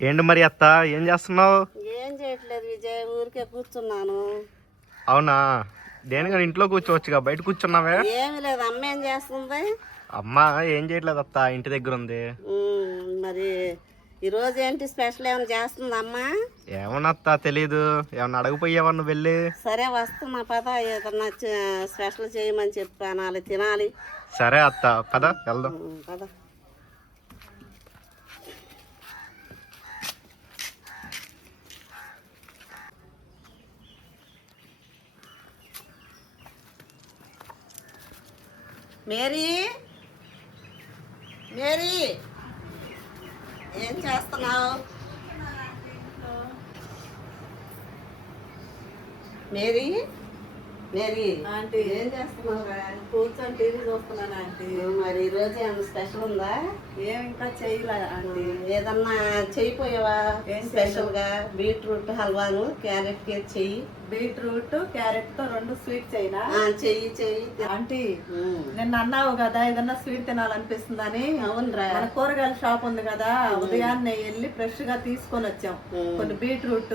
ఏంటి మరి అత్త, ఏం చేస్తున్నావు? ఏం చేయట్లేదు విజయ్, ఊరికే కూర్చున్నాను. అవునా? దేనికని ఇంట్లో కూర్చోవచ్చుగా, బయట కూర్చున్నావే? ఏమి లేదు, అమ్మ ఏం చేస్తుంది? అమ్మ ఏం చేయట్లేదు అత్త, ఇంటి దగ్గర ఉంది. మరి ఈరోజు ఏంటి స్పెషల్, ఏమైనా చేస్తుంది అమ్మ? ఏమన్నత్త తెలీదు, ఏమన్నా అడగపోయావా నువ్వు వెళ్ళి? సరే వస్తున్నా పద, ఏదన్నా స్పెషల్ చేయమని చెప్పాను, తినాలి. సరే అత్త పద వెళ్దాం. పద. మేరీ, మేరీ ఏం చేస్తున్నావు? మేరీ, మేరీ ఆంటీ ఏం చేస్తున్నావురా? కూర్చొని టీవీ చూస్తున్నాను ఆంటీ. మరి ఈరోజు ఏమైనా స్పెషల్ ఉందా? ఏం ఇంకా చేయలే ఆంటీ. ఏదన్నా చేయిపోయావా? ఏం స్పెషల్ గా బీట్రూట్ హల్వాను, క్యారెట్ కేక్ చెయ్యి. బీట్రూట్ క్యారెట్ తో 2 స్వీట్ చేయనా? చెయ్యి చెయ్యి. ఆంటీ నిన్న అన్నావు కదా ఏదన్నా స్వీట్ తినాలనిపిస్తుందని. అవునరా, మన కూరగాయల షాప్ ఉంది కదా, ఉదయాన్నే వెళ్ళి ఫ్రెష్ గా తీసుకొని వచ్చాం. కొన్ని బీట్రూట్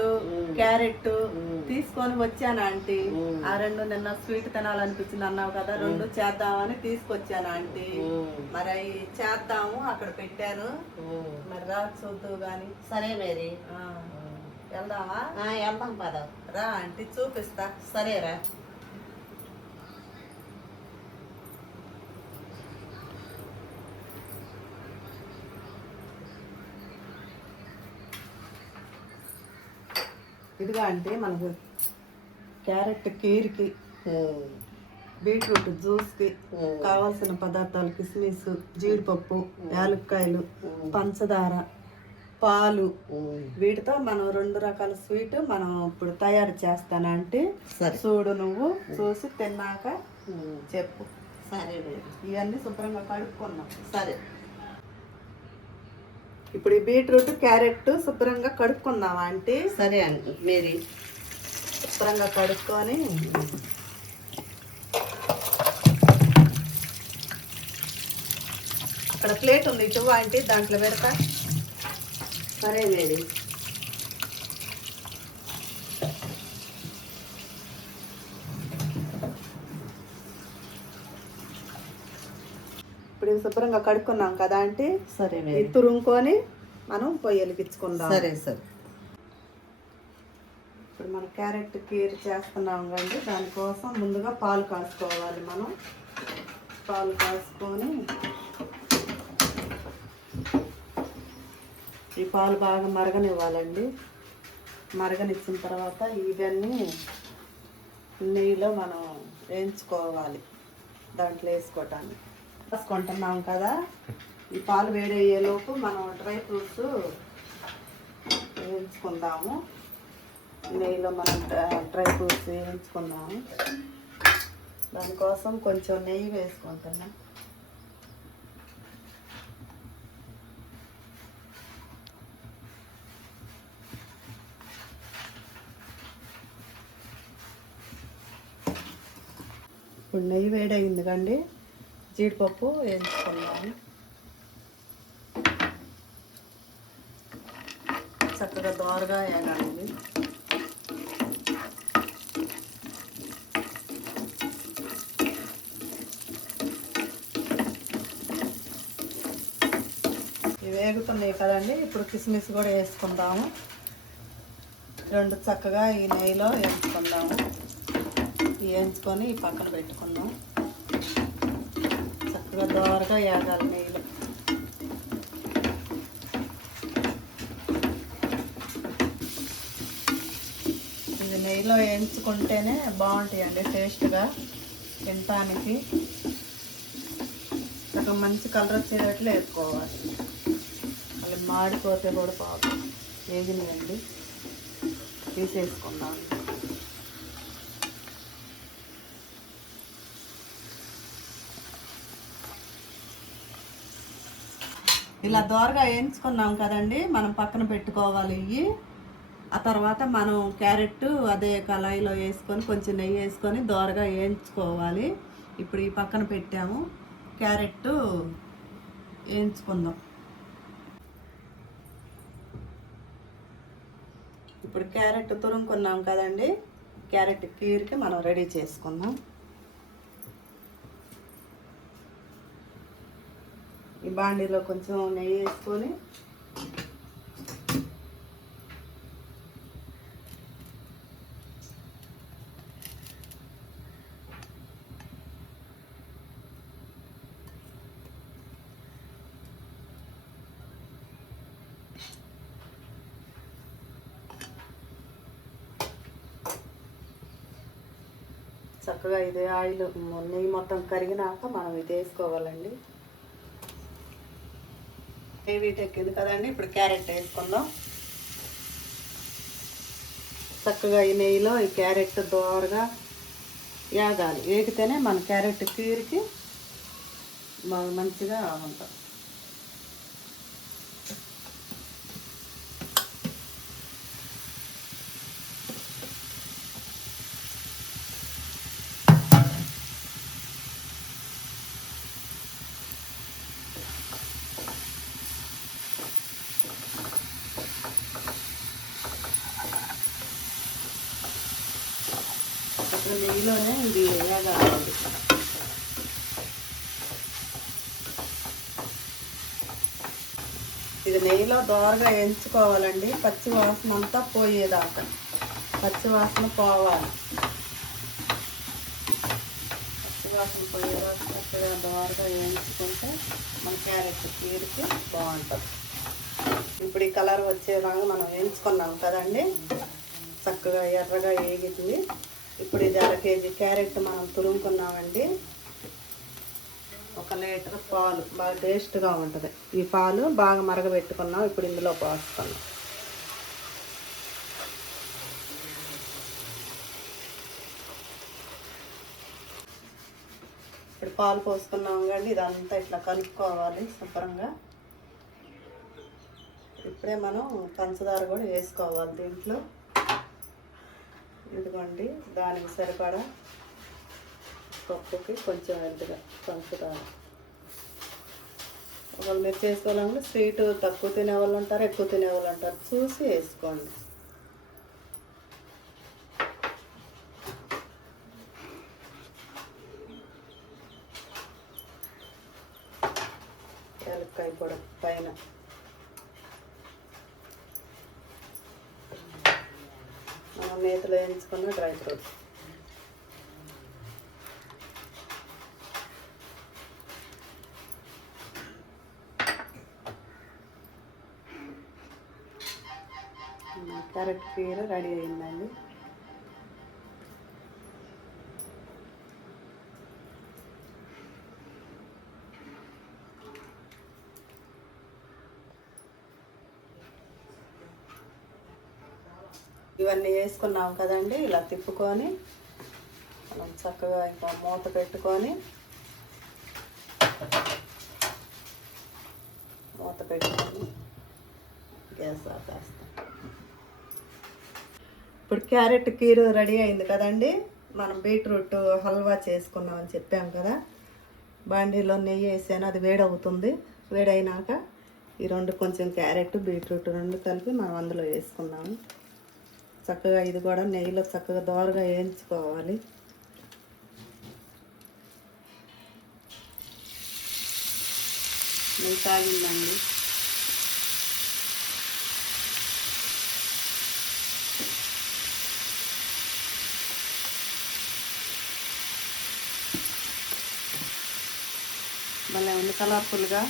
క్యారెట్ తీసుకొని వచ్చాను ఆంటీ. ఆ 2 నిన్న స్వీట్ తినాలనిపించింది అన్నావు కదా, 2 చేద్దామని తీసుకొచ్చాను ఆంటీ. మరి అవి చేద్దాము, అక్కడ పెట్టాను. మరి రా చూద్దు గాని. సరే మేరీ, వెళ్దామా? వెళ్దాం పద. రా ఆంటీ చూపిస్తా. సరేరా. ఇదిగా అంటే మనకు క్యారెట్ కీర్కి, బీట్రూట్ జ్యూస్కి కావాల్సిన పదార్థాలు కిస్మిస్, జీడిపప్పు, యాలక్కాయలు, పంచదార, పాలు, వీటితో మనం 2 రకాల స్వీట్ మనం ఇప్పుడు తయారు చేస్తానంటే చూడు, నువ్వు చూసి తిన్నాక చెప్పు. సరే, ఇవన్నీ శుభ్రంగా కడుక్కున్నాం. సరే. ఇప్పుడు ఈ బీట్రూట్ క్యారెట్ శుభ్రంగా కడుక్కుందామా అంటే? సరే అండి మేరీ. శుభ్రంగా కడుక్కొని అక్కడ ప్లేట్ ఉంది ఇటు అంటే దాంట్లో పెడతా. సరే మేరీ. ఇప్పుడు శుభ్రంగా కడుక్కున్నాం కదా అంటే, సరే తురుముకొని మనం పొయ్యి వెలిగించుకుందాం. సరే సరే. ఇప్పుడు మనం క్యారెట్ కీర్ చేస్తున్నాం కండి, దానికోసం ముందుగా పాలు కాసుకోవాలి. మనం పాలు కాసుకొని ఈ పాలు బాగా మరగనివ్వాలండి. మరగనిచ్చిన తర్వాత ఇవన్నీ నెయ్యిలో మనం వేయించుకోవాలి. దాంట్లో వేసుకోవటానికి వేసుకుంటున్నాం కదా, ఈ పాలు వేడయ్యేలోపు మనం డ్రై ఫ్రూట్స్ వేయించుకుందాము. నెయ్యిలో మనం డ్రై ఫ్రూట్స్ వేయించుకుందాము. దానికోసం కొంచెం నెయ్యి వేసుకుంటున్నాం. ఇప్పుడు నెయ్యి వేడయింది కండి, జీడిపప్పు వేయించుకున్నాము. చక్కగా దోరగా వేగాలి. ఇవి వేగుతున్నాయి కదండి, ఇప్పుడు కిస్మిస్ కూడా వేసుకుందాము. 2 చక్కగా ఈ నెయ్యిలో వేసుకుందాము. వేయించుకొని ఈ పక్కన పెట్టుకుందాం. చక్కగా దోరగా వేగాలి నెయ్యిలో. ఇది నెయ్యిలో వేయించుకుంటేనే బాగుంటాయండి, టేస్ట్గా తినటానికి. చక్కగా మంచి కలర్ వచ్చేటట్లు వేసుకోవాలి. మళ్ళీ మాడిపోతే కూడా బాగా వేగినాయండి, తీసేసుకుందాం. ఇలా దోరగా వేయించుకున్నాం కదండి, మనం పక్కన పెట్టుకోవాలి ఇవి. ఆ తర్వాత మనం క్యారెట్ అదే కళాయిలో వేసుకొని కొంచెం నెయ్యి వేసుకొని దోరగా వేయించుకోవాలి. ఇప్పుడు ఈ పక్కన పెట్టాము, క్యారెట్ వేయించుకుందాం. ఇప్పుడు క్యారెట్ తురుముకున్నాం కదండి, క్యారెట్ కీర్కి మనం రెడీ చేసుకుందాం. ఈ బాండీలో కొంచెం నెయ్యి వేసుకొని చక్కగా ఇది ఆయిల్ నెయ్యి మొత్తం కరిగినాక మనం ఇది వేసుకోవాలండి. వీటి ఎక్కింది కదండి, ఇప్పుడు క్యారెట్ వేసుకుందాం. చక్కగా ఈ నెయ్యిలో ఈ క్యారెట్ దోరగా వేగాలి. వేగితేనే మన క్యారెట్ కీరికి మంచిగా ఉంటుంది. నెయ్యిలోనే ఇది వేగాలి. ఇది నెయ్యిలో దోరగా ఎంచుకోవాలండి, పచ్చి వాసన అంతా పోయేదాకా. పచ్చి వాసన పోవాలి, పచ్చి వాసన పోయేదాకా చక్కగా దోరగా వేయించుకుంటే మన క్యారెట్ కీరికి బాగుంటుంది. ఇప్పుడు ఈ కలర్ వచ్చేలాగా మనం వేయించుకున్నాం కదండి, చక్కగా ఎర్రగా వేగింది. ఇప్పుడు ఇది 1/2 కేజీ క్యారెట్ మనం తురుముకున్నామండి. 1 లీటర్ పాలు బాగా టేస్ట్గా ఉంటుంది. ఈ పాలు బాగా మరగబెట్టుకున్నాం. ఇప్పుడు ఇందులో పోసుకున్నాం. ఇప్పుడు పాలు పోసుకున్నాం కానీ ఇదంతా ఇట్లా కలుపుకోవాలి శుభ్రంగా. ఇప్పుడే మనం పంచదార కూడా వేసుకోవాలి దీంట్లో. ఇదిగోండి, దానికి సరిపడా పప్పుకి కొంచెం ఎద్దుగా పంచదార. ఒకళ్ళు మీరు చేసుకోవాలంటే స్వీట్ తక్కువ తినేవాళ్ళు ఉంటారు, ఎక్కువ తినేవాళ్ళు ఉంటారు, చూసి వేసుకోండి. యాలక్కాయ పొడి పైన. నేతిలో వేయించుకున్న డ్రై ఫ్రూట్. క్యారెట్ కీర రెడీ అయిందండి. ఇవన్నీ వేసుకున్నాం కదండి, ఇలా తిప్పుకొని మనం చక్కగా ఇంకా మూత పెట్టుకొని గ్యాస్ ఆపేస్తాం. ఇప్పుడు క్యారెట్ కీరు రెడీ అయింది కదండి. మనం బీట్రూట్ హల్వా చేసుకున్నామని చెప్పాం కదా, బాండీలో నెయ్యి వేసాను, అది వేడవుతుంది. వేడైనాక ఈ రెండు కొంచెం క్యారెట్ బీట్రూట్ రెండు కలిపి మనం అందులో వేసుకున్నాము. చక్కగా ఇది కూడా నెయ్యిలో చక్కగా దోరగా వేయించుకోవాలి. నెయ్యి తాగిందండి. భలే ఉంది కలర్ఫుల్గా.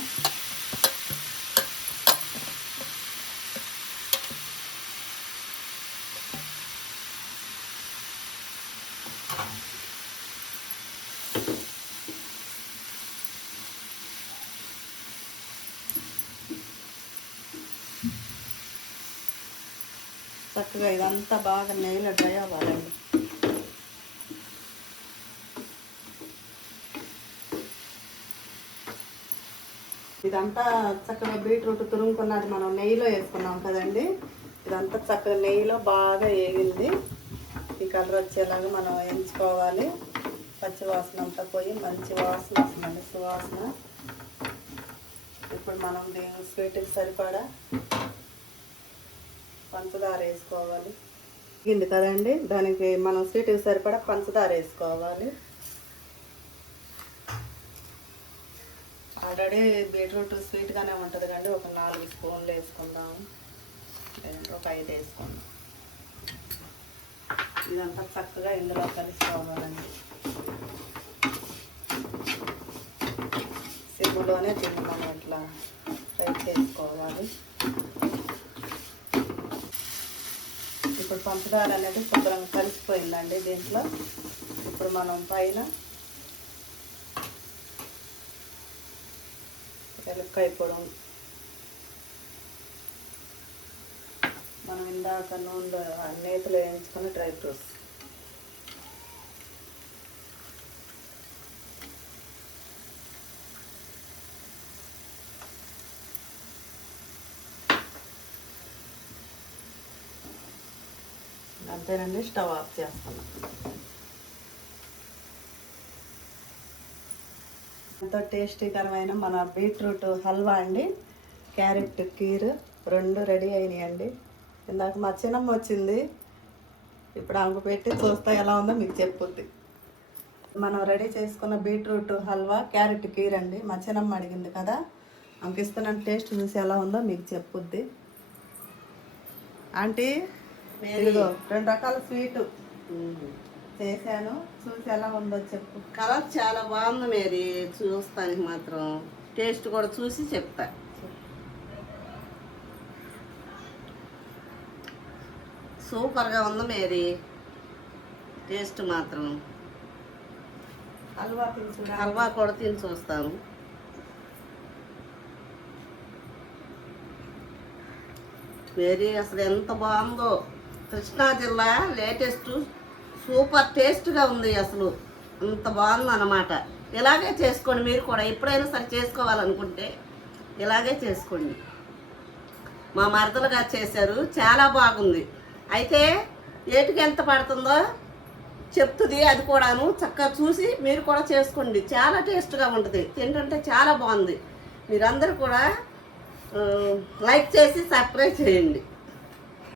చక్కగా ఇదంతా బాగా నెయ్యిలో డ్రై అవ్వాలండి. ఇదంతా చక్కగా బీట్రూట్ తురుముకున్నది మనం నెయ్యిలో వేసుకున్నాం కదండి. ఇదంతా చక్కగా నెయ్యిలో బాగా వేగింది. ఈ కలర్ వచ్చేలాగా మనం వేయించుకోవాలి. పచ్చి వాసన అంతా పోయి మంచి వాసన వస్తుందండి, సువాసన. ఇప్పుడు మనం దీని స్వీట్కి సరిపడా పంచదార వేసుకోవాలి. గింది కదండి, దానికి మనం స్వీట్కి సరిపడా పంచదార వేసుకోవాలి. ఆల్రెడీ బీట్రూట్ స్వీట్గానే ఉంటుంది కండి, ఒక 4 స్పూన్లు వేసుకుందాము, లేదంటే ఒక 5 వేసుకుందాం. ఇదంతా చక్కగా ఇందులో కలుసుకోవాలండి. సిమ్లోనే దీన్ని మనం ఇట్లా ఫ్రై చేసుకోవాలి. ఇప్పుడు పంచదార అనేది శుభ్రంగా కలిసిపోయిందండి దీంట్లో. ఇప్పుడు మనం పైన ఎలక్కాయ పొడి, మనం ఇందాక నూనెలో నేతిలో వేయించుకున్న డ్రై ఫ్రూట్స్, అంతేనండి. స్టవ్ ఆఫ్ చేస్తున్నాం. ఎంతో టేస్టీకరమైన మన బీట్రూట్ హల్వా అండి, క్యారెట్ కీర్ 2 రెడీ అయినాయండి. ఇందాక మా చిన్నమ్మ వచ్చింది, ఇప్పుడు ఆమెకు పెట్టి చూస్తా ఎలా ఉందో మీకు చెప్పుద్ది. మనం రెడీ చేసుకున్న బీట్రూట్ హల్వా క్యారెట్ కీర్ అండి. మా చిన్నమ్మ అడిగింది కదా, ఆమెకి ఇస్తున్న టేస్ట్ చూసి ఎలా ఉందో మీకు చెప్పుద్ది. ఆంటీ ఇదిగో 2 రకాల స్వీటు చేశాను, చూసి ఎలా ఉందో చెప్పు. కలర్ చాలా బాగుంది మేరీ, చూస్తానికి మాత్రం టేస్ట్ కూడా చూసి చెప్తా. సూపర్గా ఉంది మేరీ, టేస్ట్ మాత్రం. హల్వా కూడా తిని చూస్తాను. మేరీ అసలు ఎంత బాగుందో, కృష్ణా జిల్లా లేటెస్ట్ సూపర్ టేస్ట్గా ఉంది. అసలు అంత బాగుంది అన్నమాట. ఇలాగే చేసుకోండి మీరు కూడా, ఎప్పుడైనా సరే చేసుకోవాలనుకుంటే ఇలాగే చేసుకోండి. మా మరదలు గారు చేశారు, చాలా బాగుంది. అయితే ఏటికి ఎంత పడుతుందో చెప్తుంది, అది కూడాను చక్కగా చూసి మీరు కూడా చేసుకోండి. చాలా టేస్ట్గా ఉంటుంది, తింటుంటే చాలా బాగుంది. మీరందరూ కూడా లైక్ చేసి సబ్స్క్రైబ్ చేయండి.